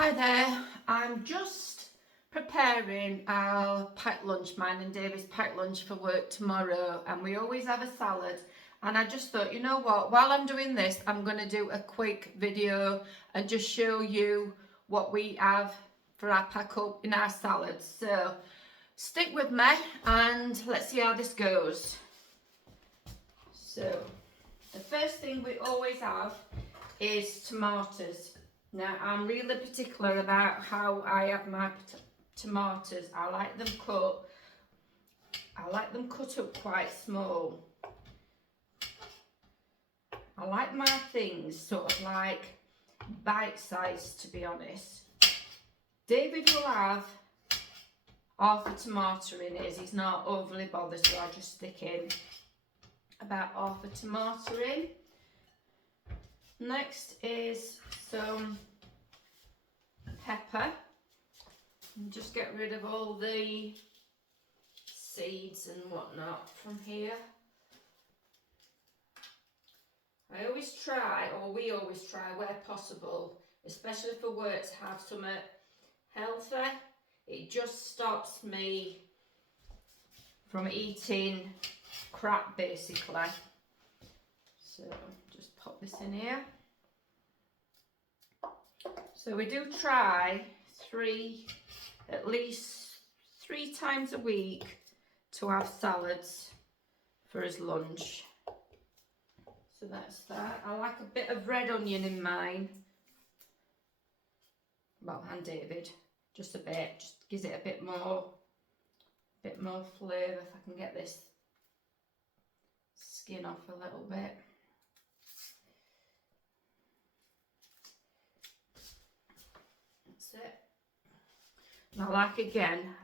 Hi there, I'm just preparing our packed lunch, mine and David's packed lunch for work tomorrow, and we always have a salad. And I just thought, you know what, while I'm doing this, I'm going to do a quick video and just show you what we have for our pack up in our salads. So stick with me and let's see how this goes. So the first thing we always have is tomatoes. Now I'm really particular about how I have my tomatoes. I like them cut up quite small. I like my things sort of like bite-sized, to be honest. David will have half a tomato in his. He's not overly bothered, so I just stick in about half a tomato in. Next is some pepper, and just get rid of all the seeds and whatnot from here. I always try, or we always try where possible, especially for work, to have something healthy. It just stops me from eating crap basically. So just pop this in here. So we do try at least three times a week to have salads for his lunch. So that's that. I like a bit of red onion in mine. Well, and David, just a bit, just gives it a bit more flavour. If I can get this skin off a little bit. That's it. And I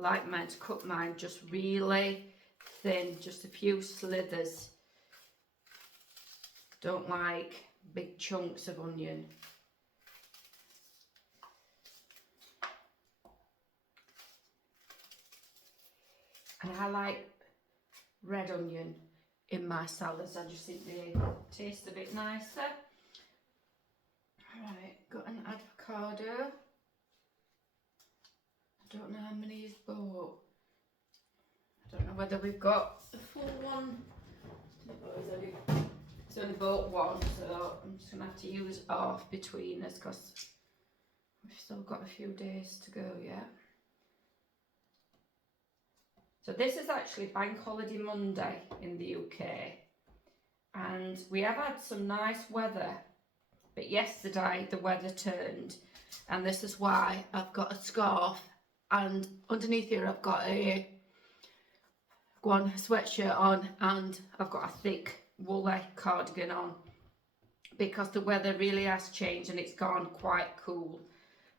like mine to cut mine just really thin, just a few slithers. Don't like big chunks of onion. And I like red onion in my salads. I just think they taste a bit nicer. Alright, got an avocado. I don't know how many he's bought. I don't know whether we've got a full one. He's only bought one, so I'm just going to have to use half between us because we've still got a few days to go yet. So this is actually Bank Holiday Monday in the UK, and we have had some nice weather, but yesterday the weather turned, and this is why I've got a scarf, and underneath here I've got a sweatshirt on, and I've got a thick woolly cardigan on, because the weather really has changed and it's gone quite cool,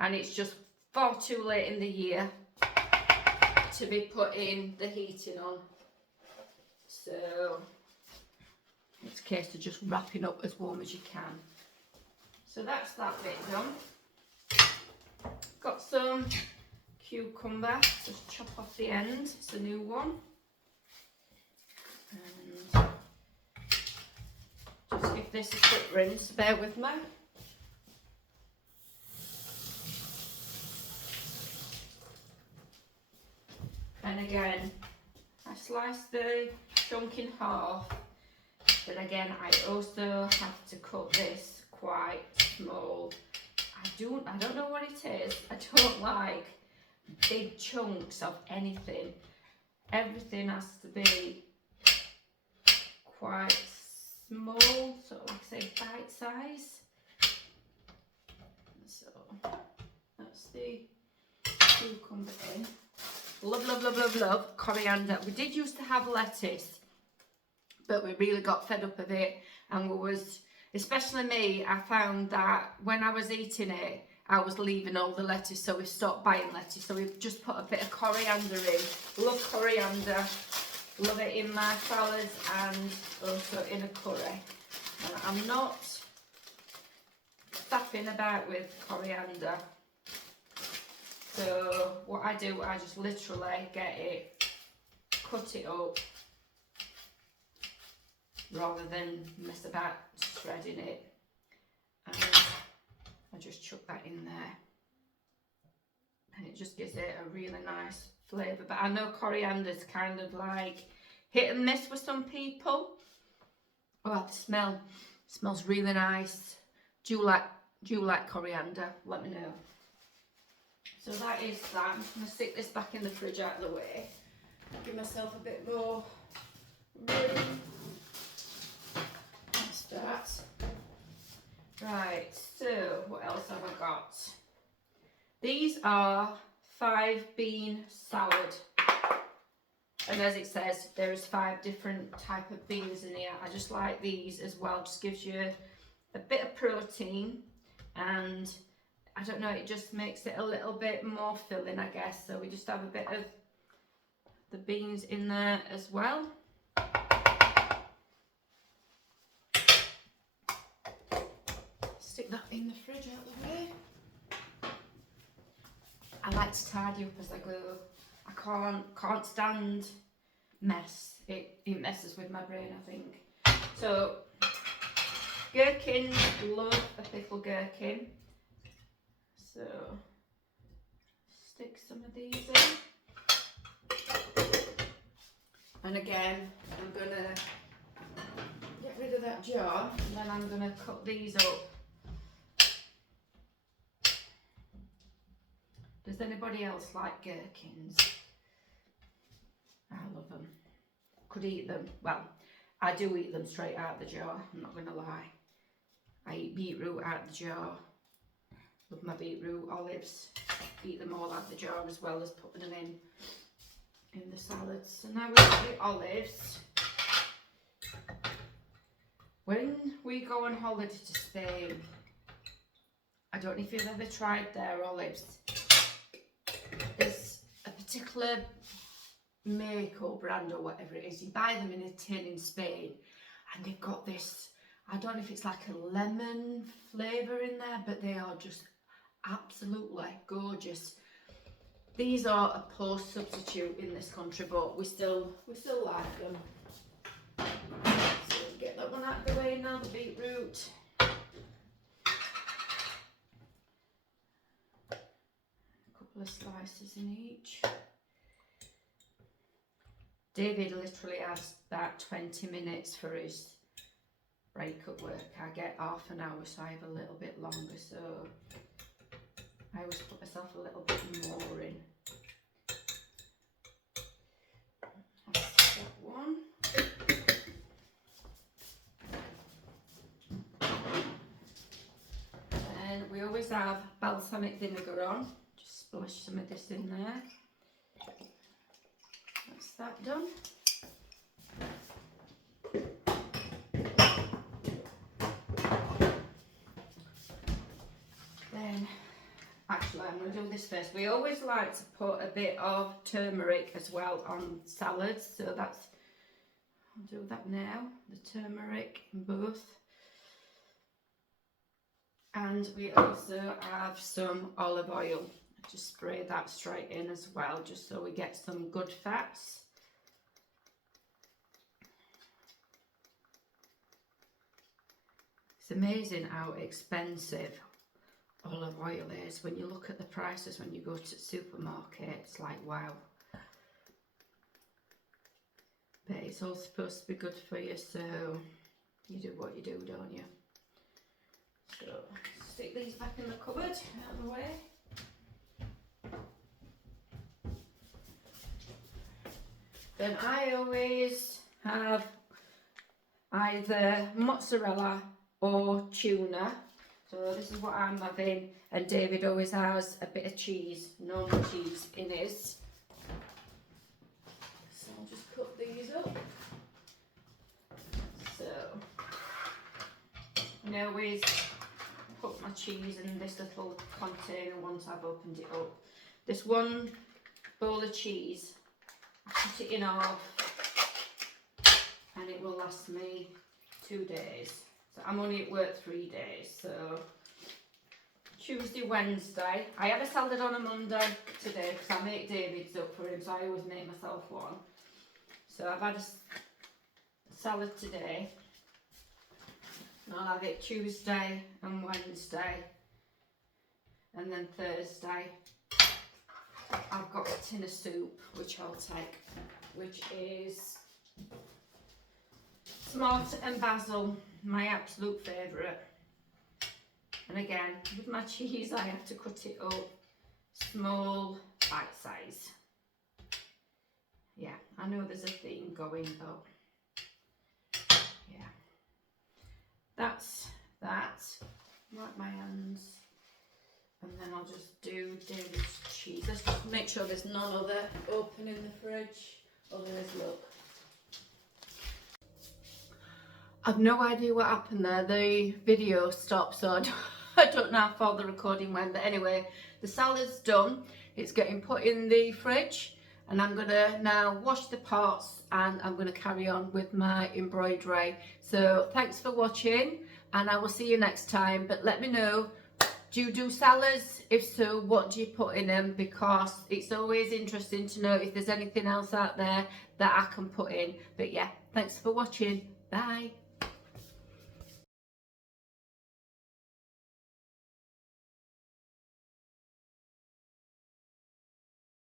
and it's just far too late in the year to be putting the heating on. So it's a case of just wrapping up as warm as you can. So that's that bit done. Got some cucumber, just chop off the end, it's a new one. And just give this a quick rinse, bear with me. And again, I slice the chunk in half, but again I also have to cut this quite small. I don't know what it is. I don't like big chunks of anything. Everything has to be quite small, sort of like I say bite size. So that's the cucumber in. Love, love, love, love, love coriander. We did used to have lettuce, but we really got fed up of it, and especially me, I found that when I was eating it, I was leaving all the lettuce, so we stopped buying lettuce. So we've just put a bit of coriander in. Love coriander. Love it in my salads and also in a curry. I'm not faffing about with coriander. So what I do, I just literally get it, cut it up, rather than mess about shredding it. And I just chuck that in there. and it just gives it a really nice flavour. But I know coriander's kind of like hit and miss with some people. Oh, the smell smells really nice. Do you like coriander? Let me know. So that is that. I'm just going to stick this back in the fridge out of the way. Give myself a bit more room. That's that. Right, so what else have I got? These are 5-bean salad. And as it says, there's 5 different type of beans in here. I just like these as well. Just gives you a bit of protein, and I don't know, it just makes it a little bit more filling, I guess. So we just have a bit of the beans in there as well. Stick that in the fridge out of the way. I like to tidy up as I go. I can't stand mess. It messes with my brain, I think. So gherkins, love a pickle gherkin. So stick some of these in. And again, I'm gonna get rid of that jar, and then I'm gonna cut these up. Does anybody else like gherkins? I love them. Could eat them. Well, I do eat them straight out of the jar, I'm not going to lie. I eat beetroot out of the jar. Love my beetroot, olives. Eat them all out of the jar as well as putting them in the salads. So now we've got the olives. When we go on holiday to Spain, I don't know if you've ever tried their olives. There's a particular make or brand or whatever it is. You buy them in a tin in Spain, and they've got this, I don't know if it's like a lemon flavour in there, but they are just absolutely gorgeous. These are a poor substitute in this country, but we still like them. So get that one out of the way now, the beetroot. Of slices in each. David literally has about 20 minutes for his break at work. I get half an hour, so I have a little bit longer, so I always put myself a little bit more in. That's that one. And we always have balsamic vinegar on. Splash some of this in there. That's that done. Then, actually, I'm going to do this first. We always like to put a bit of turmeric as well on salads, so that's, I'll do that now. The turmeric in both. And we also have some olive oil. Just spray that straight in as well, just so we get some good fats. It's amazing how expensive olive oil is. When you look at the prices when you go to the supermarket, it's like wow. But it's all supposed to be good for you, so you do what you do, don't you? So stick these back in the cupboard, out of the way. Then I always have either mozzarella or tuna. So this is what I'm having, and David always has a bit of cheese, normal cheese in his. So I'll just cut these up. So I always put my cheese in this little container once I've opened it up. This one bowl of cheese, I put it in half and it will last me 2 days. So I'm only at work 3 days, so Tuesday, Wednesday. I have a salad on a Monday today because I make David's up for him, so I always make myself one. So I've had a salad today. And I'll have it Tuesday and Wednesday, and then Thursday I've got a tin of soup, which I'll take, which is tomato and basil, my absolute favourite. And again, with my cheese, I have to cut it up small, bite size. Yeah, I know there's a theme going, but yeah, that's that. Wipe my hands, and then I'll just do David's cheese. Let's just make sure there's none other open in the fridge. Oh, there is, look. I've no idea what happened there. The video stopped, so I don't know how far the recording went. But anyway, the salad's done. It's getting put in the fridge, and I'm gonna now wash the pots, and I'm gonna carry on with my embroidery. So thanks for watching, and I will see you next time. But let me know, do you do salads? If so, what do you put in them? Because it's always interesting to know if there's anything else out there that I can put in. But yeah, thanks for watching. Bye.